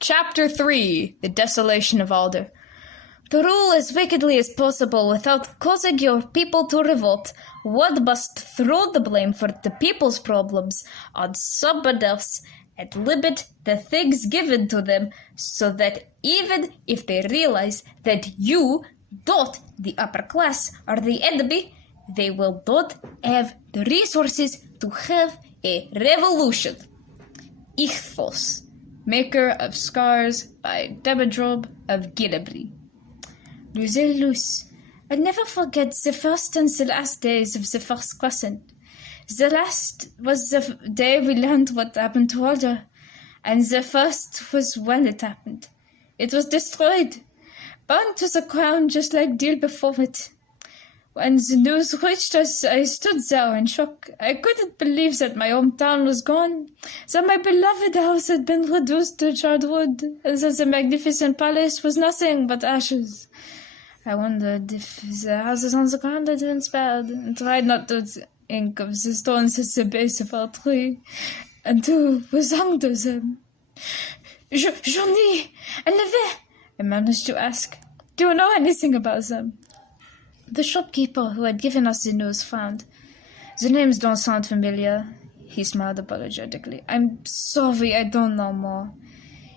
Chapter 3, The Desolation of Alder. To rule as wickedly as possible without causing your people to revolt, one must throw the blame for the people's problems on someone else and limit the things given to them so that even if they realize that you, not the upper class, are the enemy, they will not have the resources to have a revolution. Ichthos, Maker of Scars by Demodrob of Gilabri. Lusélle-Louce. I never forget the first and the last days of the first crescent. The last was the day we learned what happened to Alder, and the first was when it happened. It was destroyed, burned to the ground just like Deal before it. When the news reached us, I stood there in shock. I couldn't believe that my hometown was gone, that my beloved house had been reduced to charred wood, and that the magnificent palace was nothing but ashes. I wondered if the houses on the ground had been spared, and tried not to think of the stones at the base of our tree, and who was under them. Journey and Levé, I managed to ask. Do you know anything about them? The shopkeeper who had given us the news frowned. The names don't sound familiar. He smiled apologetically. I'm sorry, I don't know more.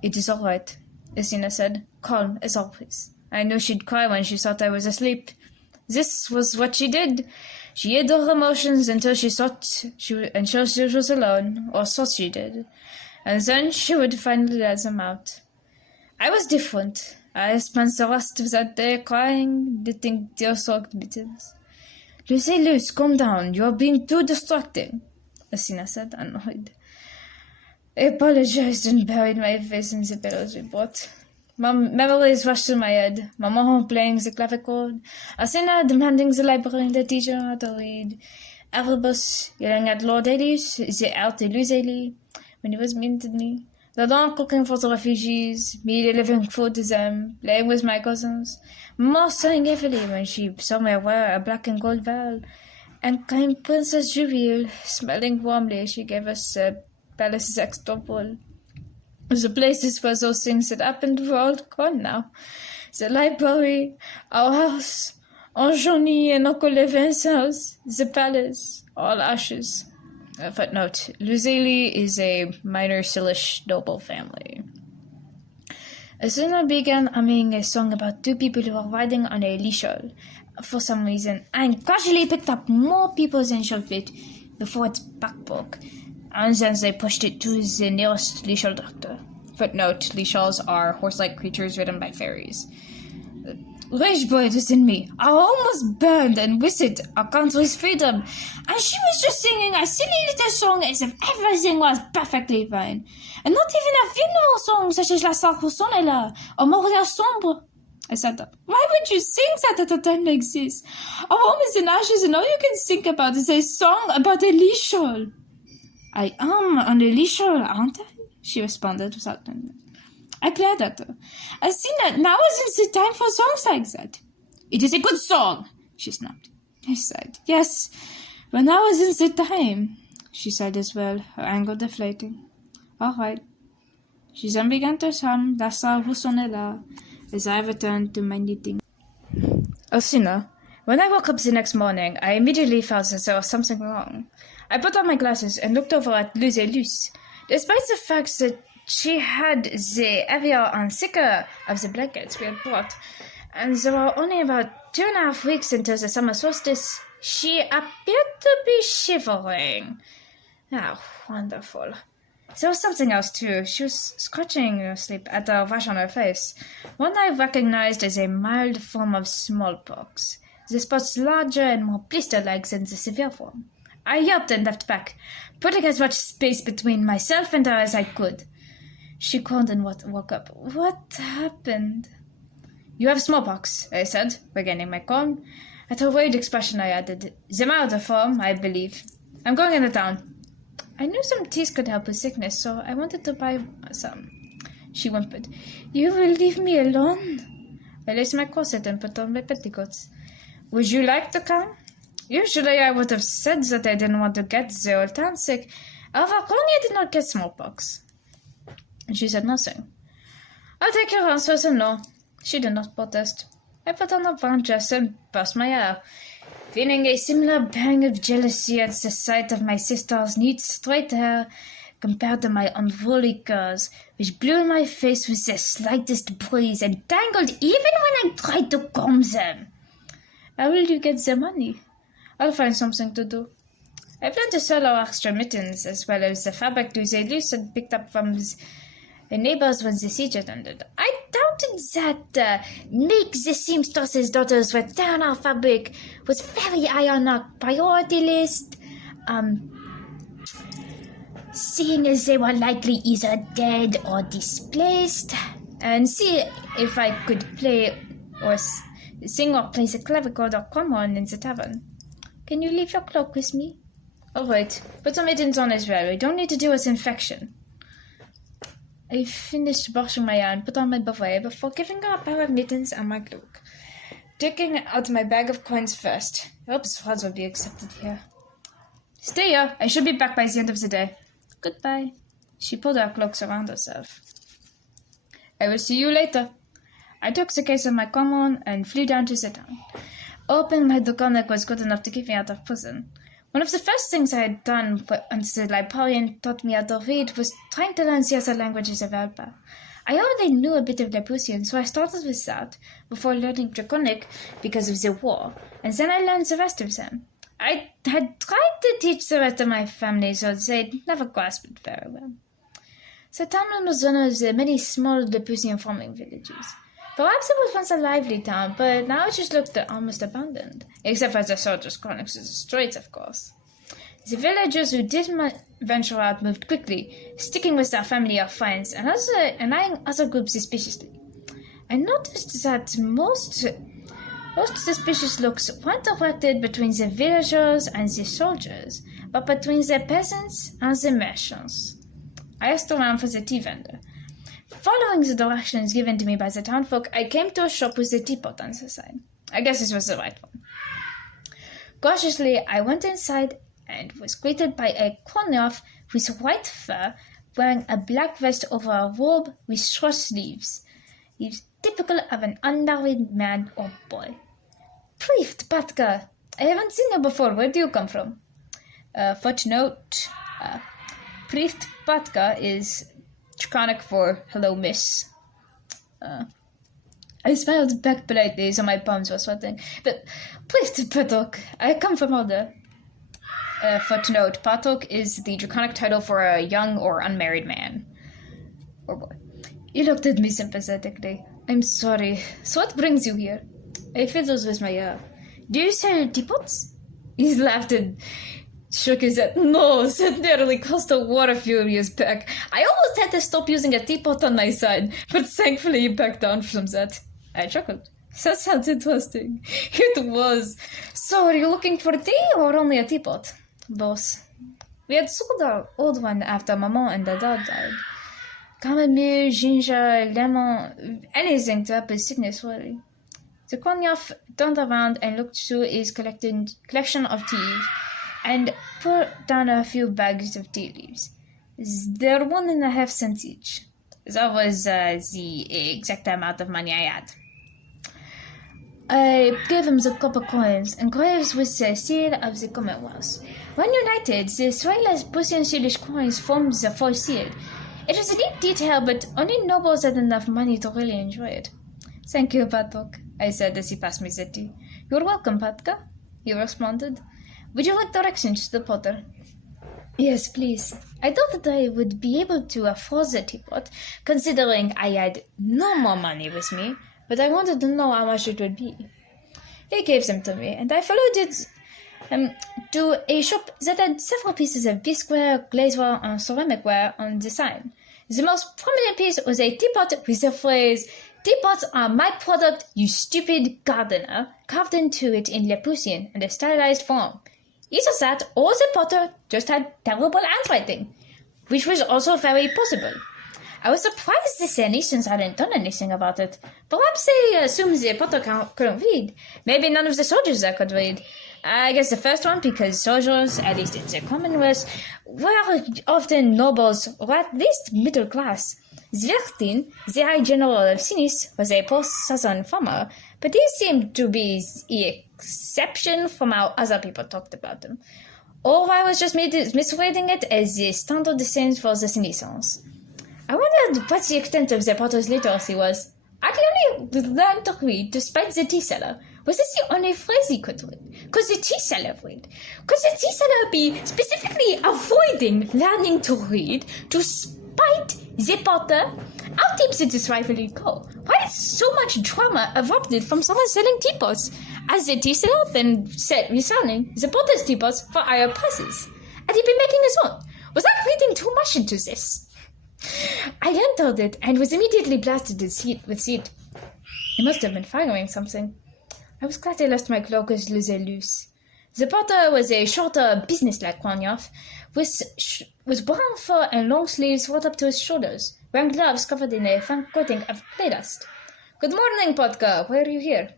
It is all right, Asina said, calm as always. I knew she'd cry when she thought I was asleep. This was what she did. She hid her emotions until she thought she was alone, or thought she did. And then she would finally let them out. I was different. I spent the rest of that day crying, knitting tear-soaked mittens. Lusélle-Louce, calm down. You are being too distracting, Asina said, annoyed. I apologized and buried my face in the pillows we brought. Memories rushed through my head. Maman playing the clavichord, Asina demanding the library and the teacher how to read, Erebus yelling at Lord Elius, the AoT Lusélle when he was mean to me. Ladon cooking for the refugees, me delivering food to them, playing with my cousins, Maman sighing heavily when she saw me wear a black and gold veil, and kind Princess Jubilee smelling warmly as she gave us the palace's extra ball. The places where those things had happened were all gone now. The library, our house, Journey and Uncle Levin's house, the palace, all ashes. Footnote, Lusélle is a minor Sylish noble family. Asina began humming a song about two people who were riding on a leashol for some reason, and casually picked up more people than she did before its back broke, and then they pushed it to the nearest leashol doctor. Footnote, leashols are horse-like creatures ridden by fairies. Rage boiled within me. Our home was burned, and with it, our country's freedom. And she was just singing a silly little song as if everything was perfectly fine. And not even a funeral song such as Laslare Russenelare or Memoirs sombre. I sat up. Why would you sing that at a time like this? Our home is in ashes, and all you can think about is a song about a leashol. I am on a leashol, aren't I? She responded without thinking. I glared at her. Asina, now isn't the time for songs like that. It is a good song, she snapped. I sighed. Yes, but now isn't the time, she sighed as well, her anger deflating. All right. She then began to hum Laslare Russenelare as I returned to my knitting. Asina, when I woke up the next morning, I immediately felt that there was something wrong. I put on my glasses and looked over at Lusélle-Louce. Despite the fact that she had the heavier and thicker of the blankets we had brought, and there were only about 2.5 weeks until the summer solstice, she appeared to be shivering. Ah, wonderful. There was something else, too. She was scratching her sleep at a rash on her face, one I recognized as a mild form of smallpox, the spots larger and more blister-like than the severe form. I yelped and leapt back, putting as much space between myself and her as I could. She groaned and woke up. What happened? You have smallpox, I said, regaining my calm. At her worried expression, I added, the milder form, I believe. I'm going into town. I knew some teas could help with sickness, so I wanted to buy some. She whimpered. You will leave me alone? I laced my corset and put on my petticoats. Would you like to come? Usually I would have said that I didn't want to get the old town sick. However, Ronya did not get smallpox. And she said nothing. I'll take your answer as a no. She did not protest. I put on a brown dress and brushed my hair, feeling a similar pang of jealousy at the sight of my sister's neat straight hair compared to my unruly curls, which blew in my face with the slightest breeze and tangled even when I tried to comb them. How will you get the money? I'll find something to do. I plan to sell our extra mittens, as well as the fabric Lusélle-Louce had picked up from the neighbors when the siege had ended. I doubted that make the seamstress's daughters return our fabric was very high on our priority list, seeing as they were likely either dead or displaced, and see if I could play or sing or play the clavichord or common in the tavern. Can you leave your cloak with me? All right, put some mittens on as well. We don't need to deal with infection. I finished washing my hair and put on my beret before giving her a pair of mittens and my cloak. Taking out my bag of coins first. I hope swords will be accepted here. Stay here. I should be back by the end of the day. Goodbye. She pulled her cloaks around herself. I will see you later. I took the case of my common and flew down to the town. Hoping my draconic was good enough to keep me out of prison. One of the first things I had done once the librarian taught me how to read was trying to learn the other languages of Alder. I already knew a bit of Lepusian, so I started with that, before learning Draconic because of the war, and then I learned the rest of them. I had tried to teach the rest of my family, so they'd never grasped it very well. The town was one of the many small Lepusian farming villages. Perhaps it was once a lively town, but now it just looked almost abandoned, except for the soldiers' chronics of the streets, of course. The villagers who did venture out moved quickly, sticking with their family or friends, and eyeing other groups suspiciously. I noticed that most suspicious looks weren't directed between the villagers and the soldiers, but between the peasants and the merchants. I asked around for the tea vendor. Following the directions given to me by the townfolk, I came to a shop with a teapot on the side. I guess this was the right one. Cautiously, I went inside and was greeted by a Kronov with white fur, wearing a black vest over a robe with short sleeves typical of an unmarried man or boy. Priest Patka, I haven't seen you before. Where do you come from? Footnote. Priest Patka is Draconic for hello, miss. I smiled back politely, so my palms were sweating. But, Priest Patok, I come from Alder. Footnote. Patok is the Draconic title for a young or unmarried man. Or boy. He looked at me sympathetically. I'm sorry. So what brings you here? I fiddled with my hair. Do you sell teapots? He laughed and shook his head. No, that nearly cost a war a few years back. I almost had to stop using a teapot on my side, but thankfully he backed down from that. I chuckled. That sounds interesting. It was. So, are you looking for tea or only a teapot? Both. We had sold our old one after Maman and the dad died. Chamomile, ginger, lemon, anything to help with sickness, really. The Konyav turned around and looked through his collection of tea and put down a few bags of tea leaves. They're 1.5 cents each. That was the exact amount of money I had. I gave him the copper coins, engraved with the seal of the Commonwealth. When united, the 3 Lepusian-Sylish coins formed the 4th seal. It was a neat detail, but only nobles had enough money to really enjoy it. Thank you, Patok, I said as he passed me the tea. You're welcome, Patka, he responded. Would you like directions to the potter? Yes, please. I thought that I would be able to afford the teapot, considering I had no more money with me, but I wanted to know how much it would be. He gave them to me, and I followed it to a shop that had several pieces of bisqueware, glazeware, and ceramicware on the sign. The most prominent piece was a teapot with the phrase, "Teapots are my product, you stupid gardener," carved into it in Lepusian and a stylized form. Either that or the potter just had terrible handwriting, which was also very possible. I was surprised the Senisians hadn't done anything about it. Perhaps they assumed the potter couldn't read. Maybe none of the soldiers there could read. I guess the first one because soldiers, at least in the Commonwealth, were often nobles or at least middle class. Zvirtin, the High General of Cinnis, was a post-Southern farmer, but he seemed to be the exception from how other people talked about him. Or I was just misreading it as the standard descent for the Sinisans. I wondered what the extent of the Potter's literacy was. Had he only learned to read despite the tea cellar? Was this the only phrase he could read? Could the tea seller read? Could the tea seller be specifically avoiding learning to read to spite the Potter? How deep did this rivalry go? Why did so much drama erupted from someone selling teapots? As the tea seller then said reselling the Potter's teapots for higher prices. Had he been making his own? Was I reading too much into this? I entered it and was immediately blasted with heat. He must have been firing something. I was glad I left my cloak with Lusélle-Louce. The Potter was a shorter, business-like Quagnoff, with brown fur and long sleeves rolled up to his shoulders, wearing gloves covered in a fine coating of clay dust. "Good morning, Potka. Why are you here?"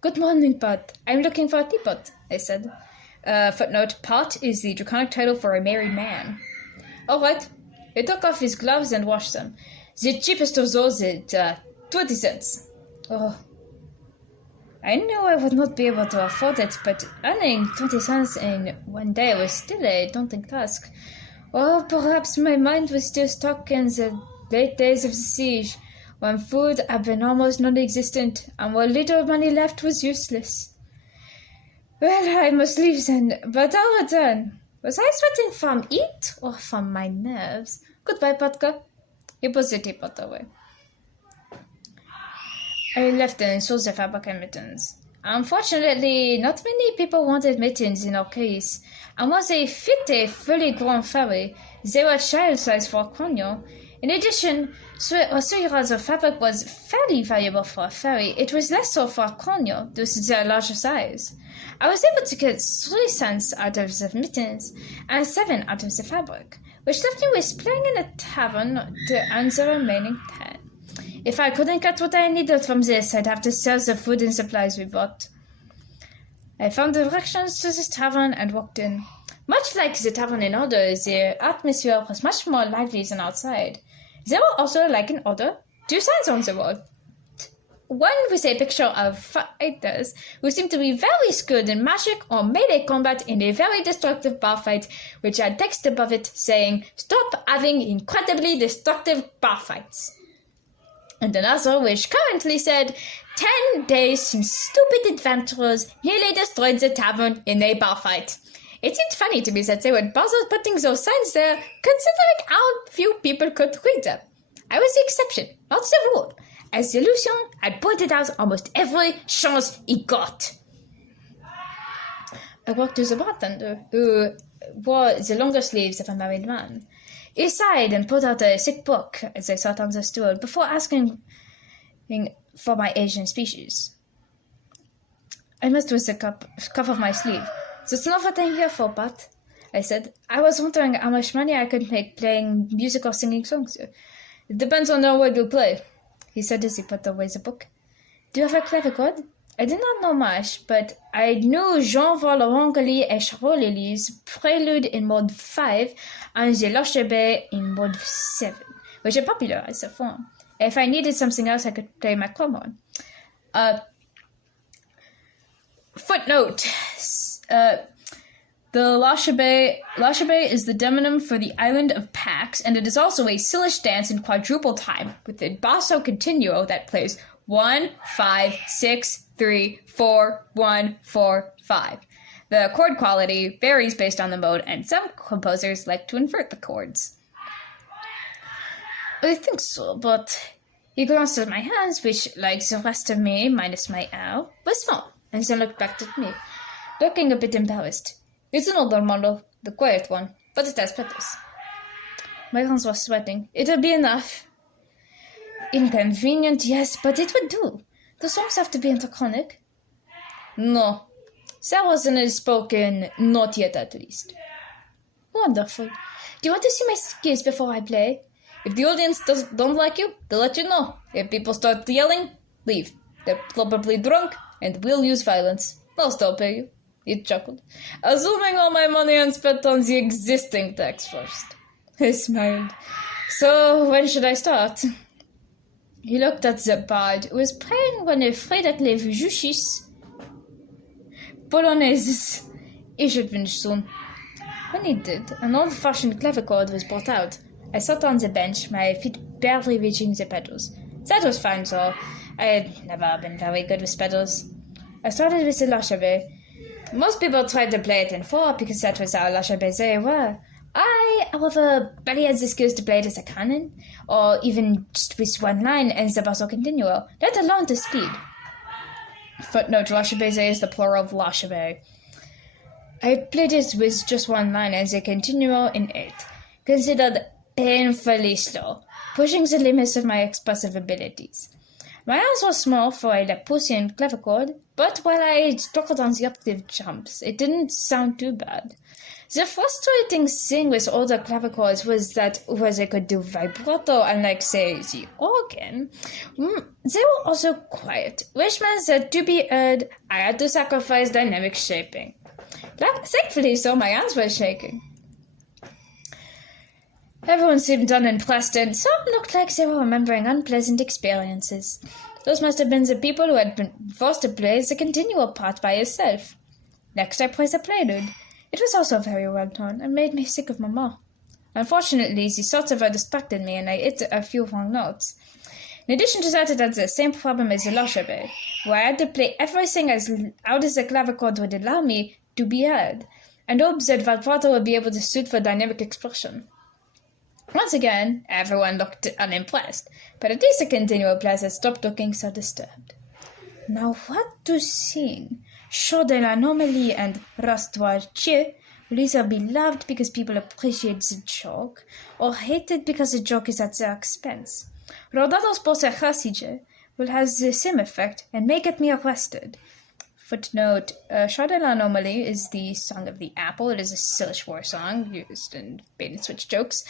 "Good morning, Pot. I'm looking for a teapot," I said. Footnote, Pot is the draconic title for a married man. "All right." He took off his gloves and washed them. "The cheapest of those at 20 cents. Oh. I knew I would not be able to afford it, but earning 20 cents in one day was still a daunting task. Or perhaps my mind was still stuck in the late days of the siege, when food had been almost non-existent, and what little money left was useless. Well, I must leave then, but I'll return. Was I sweating from it or from my nerves? Goodbye, Potka." He put the teapot away. I left and sold the fabric and mittens. Unfortunately, not many people wanted mittens in our case, and once they fit a fully grown fairy, they were child-size for a Quagno. In addition, so the fabric was fairly valuable for a fairy, it was less so for a Quagno due to their larger size. I was able to get 3 cents out of the mittens and 7 out of the fabric, which left me with playing in a tavern to earn the remaining 10. If I couldn't get what I needed from this, I'd have to sell the food and supplies we bought. I found directions to this tavern and walked in. Much like the tavern in Alder, the atmosphere was much more lively than outside. There were also, like in Alder, 2 signs on the wall. One with a picture of fighters who seemed to be very skilled in magic or melee combat in a very destructive bar fight, which had text above it saying, "Stop having incredibly destructive bar fights." And another which currently said, 10 days since stupid adventurers nearly destroyed the tavern in a bar fight. It seemed funny to me that they would bother putting those signs there, considering how few people could read them. I was the exception, not the rule, as the Lucien had pointed out almost every chance he got. I walked to the bartender, who wore the longer sleeves of a married man. He sighed and pulled out a thick book as I sat on the stool before asking for my age and species. I messed with the cuff of my sleeve. "That's not what I'm here for, Pat," I said. "I was wondering how much money I could make playing music or singing songs. It depends on what you play," he said as he put away the book. "Do you have a clavichord?" I did not know much, but I knew Jean Volorangeli et Charoleli's Prelude in Mode 5 and the Laslare in Mode 7, which are popular as a form. If I needed something else, I could play my Cromon. Footnote. The Laslare is the demonym for the island of Pax, and it is also a Sylish dance in quadruple time, with a basso continuo that plays 1, 5, 6, 3, 4, 1, 4, 5. The chord quality varies based on the mode, and some composers like to invert the chords. I think so, but he glanced at my hands, which, like the rest of me, minus my owl, was small, and then looked back at me, looking a bit embarrassed. "It's an older model, the quiet one, but it has petals." My hands were sweating. "It will be enough." "Inconvenient, yes, but it would do. The songs have to be interchronic." "No. Saracen is spoken, not yet at least." "Wonderful. Do you want to see my skills before I play?" "If the audience don't like you, they'll let you know. If people start yelling, leave. They're probably drunk and will use violence." I'll still pay you, he chuckled, assuming all my money and spent on the existing tax first. I smiled. So, when should I start? He looked at the bard, who was praying one of Frédéric Juchis Polonaises. He should finish soon. When he did, an old-fashioned clavichord was brought out. I sat on the bench, my feet barely reaching the pedals. That was fine, though. I had never been very good with pedals. I started with the Laslare. Most people tried to play it in 4 because that was how Laslare they were. I, however, barely had the skills to play it as a canon, or even just with one line and the basso continuo, let alone the speed. Footnote, Laslare is the plural of Laslare. I played it with just one line and the continuo in 8, considered painfully slow, pushing the limits of my expressive abilities. My eyes were small for a Lepusian clavichord, but while I struggled on the octave jumps, it didn't sound too bad. The frustrating thing with older clavichords was that where they could do vibrato, unlike, say, the organ, they were also quiet, which meant that to be heard, I had to sacrifice dynamic shaping. Thankfully, so my hands were shaking. Everyone seemed unimpressed, and some looked like they were remembering unpleasant experiences. Those must have been the people who had been forced to play the continual part by herself. Next I played the prelude. It was also very well done, and made me sick of Mama. Unfortunately, the thoughts of her distracted me, and I hit a few wrong notes. In addition to that, it had the same problem as the Laslare, where I had to play everything as loud as the clavichord would allow me to be heard, and hope that vibrato would be able to suit for dynamic expression. Once again, everyone looked unimpressed, but at least the continual players had stopped looking so disturbed. Now what to sing? Chant de l'anomalie and UotT will either be loved because people appreciate the joke, or hated because the joke is at their expense. Rodados will have the same effect and may get me arrested. Footnote, Chant de l'anomalie is the song of the apple. It is a Sylish war song used in bait-and-switch jokes.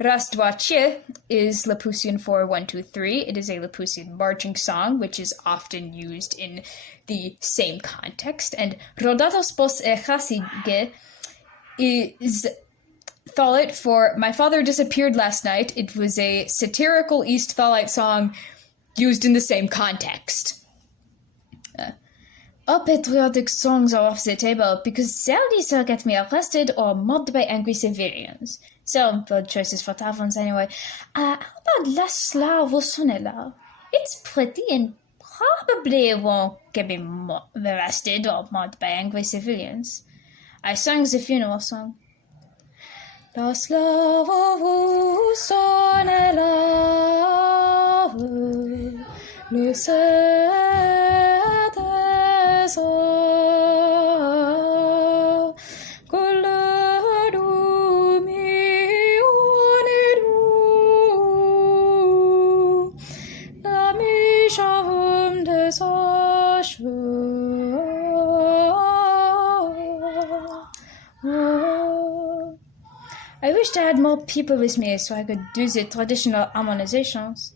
UotT is Lepusian 4-1-2-3. It is a Lepusian marching song, which is often used in the same context. And Rodados is Thalite for My Father Disappeared Last Night. It was a satirical East Thalite song used in the same context. All patriotic songs are off the table because they'll either get me arrested or mobbed by angry civilians. So, bold choices for taverns anyway. How about Laslare Russenelare? It's pretty and probably won't get me arrested or mobbed by angry civilians. I sang the funeral song. Laslare Russenelare, Lusélle-Louce. I wished I had more people with me so I could do the traditional harmonizations,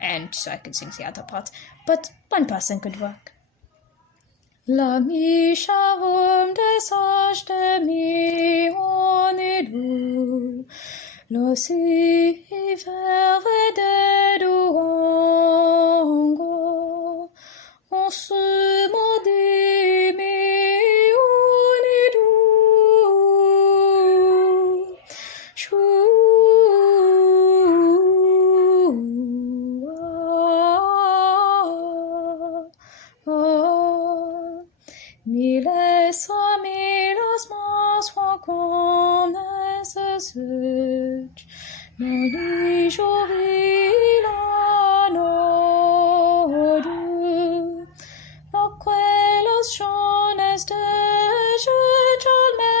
and so I could sing the other part, but one person could work. La misharum de sage de mi onidou, lo si verre de duongo, on se modi mi onidou, chou. Miles mas connaissent such, non li la nodu, lo quellos jones de jejolme,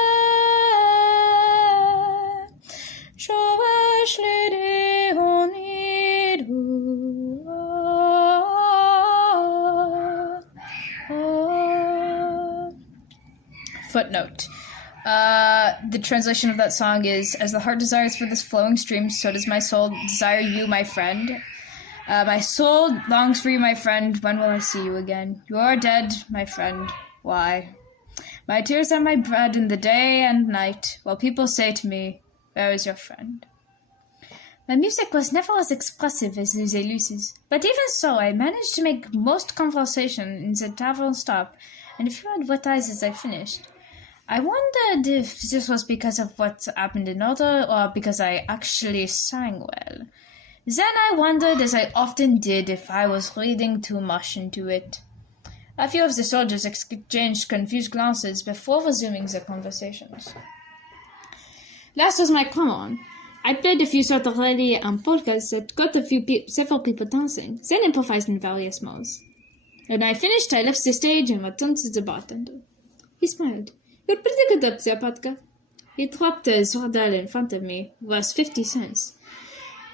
jovesh li de onidu. Footnote. The translation of that song is, as the heart desires for this flowing stream, so does my soul desire you, my friend. My soul longs for you, my friend. When will I see you again? You are dead, my friend. Why? My tears are my bread in the day and night, while people say to me, "Where is your friend?" My music was never as expressive as Lusélle-Louce's, but even so I managed to make most conversation in the tavern stop, and a few advertised as I finished. I wondered if this was because of what happened in Alder, or because I actually sang well. Then I wondered, as I often did, if I was reading too much into it. A few of the soldiers exchanged confused glances before resuming their conversations. Last was my come-on. I played a few sartarelli and polkas that got several people dancing, then improvised in various modes. When I finished, I left the stage and returned to the bartender. He smiled. "You're pretty good up there, Patka." He dropped a Zordal in front of me, worth 50 cents.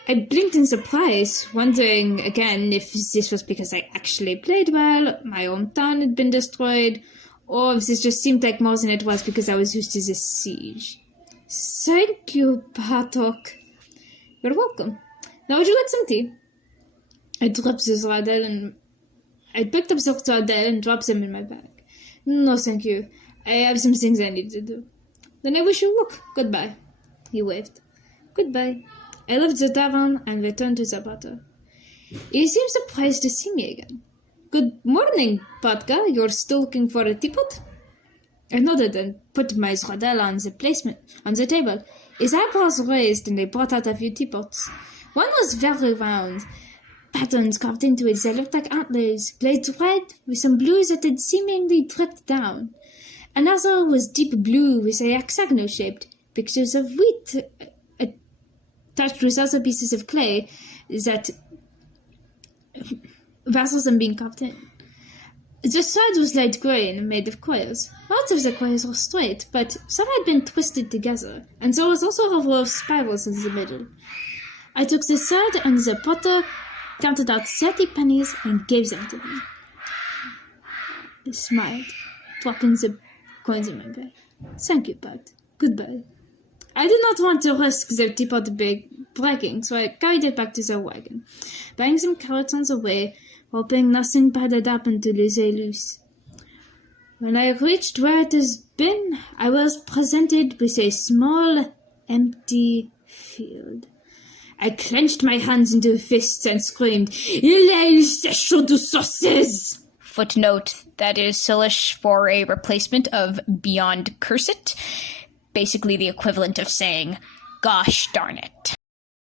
I blinked in surprise, wondering again if this was because I actually played well, my hometown had been destroyed, or if this just seemed like more than it was because I was used to this siege. "Thank you, Patok." "You're welcome. Now would you like some tea?" I picked up the Zordal and dropped them in my bag. "No, thank you. I have some things I need to do." "Then I wish you luck. Goodbye." He waved. "Goodbye." I left the tavern and returned to the butter. He seemed surprised to see me again. "Good morning, Patka. You're still looking for a teapot?" I nodded and put my Zordal on the table. His eyebrows raised, and I brought out a few teapots. One was very round, patterns carved into it that looked like antlers, glazed red with some blue that had seemingly dripped down. Another was deep blue with a hexagonal-shaped pictures of wheat attached with other pieces of clay that vessels them being carved in. The side was light grey and made of coils. Most of the coils were straight, but some had been twisted together, and there was also a row of spirals in the middle. I took the third, and the potter counted out 30 pennies and gave them to me. I smiled, dropping the coins in my bag. "Thank you, Pat. Goodbye." I did not want to risk the teapot breaking, so I carried it back to the wagon, buying some carrots on the way, hoping nothing bad had happened to Lusélle-Louce. When I reached where it has been, I was presented with a small, empty field. I clenched my hands into fists and screamed, "Il est du sauces!" Footnote, that is Sylish for a replacement of beyond curse it, basically the equivalent of saying, "Gosh darn it."